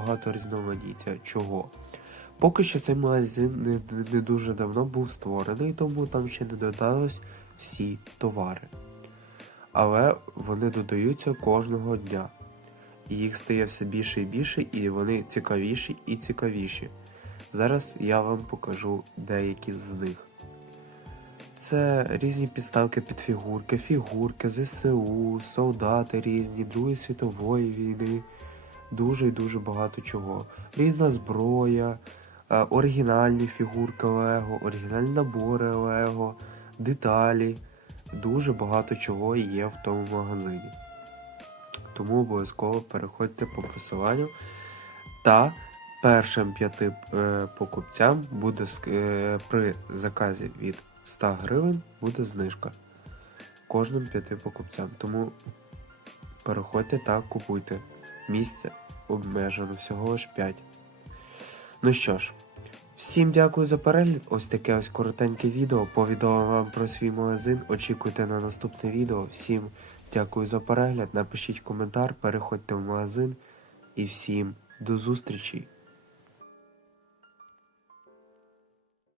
багато різноманіття. Чого? Поки що цей магазин не, не, не дуже давно був створений, тому там ще не додались всі товари. Але вони додаються кожного дня. І їх стає все більше і більше, і вони цікавіші і цікавіші. Зараз я вам покажу деякі з них. Це різні підставки під фігурки, фігурки, ЗСУ, солдати різні, Другої світової війни, дуже і дуже багато чого. Різна зброя, е, оригінальні фігурки Лего, оригінальні набори Лего, деталі. Дуже багато чого є в тому магазині. Тому обов'язково переходьте по посиланню. Та першим п'яти е, покупцям буде е, при заказі від 100 гривень буде знижка. Кожним п'яти покупцям. Тому переходьте та купуйте. Місце обмежено, всього лиш 5. Ну що ж, всім дякую за перегляд. Ось таке ось коротеньке відео. Повідомив вам про свій магазин. Очікуйте на наступне відео. Всім дякую за перегляд. Напишіть коментар, переходьте в магазин. І всім до зустрічі!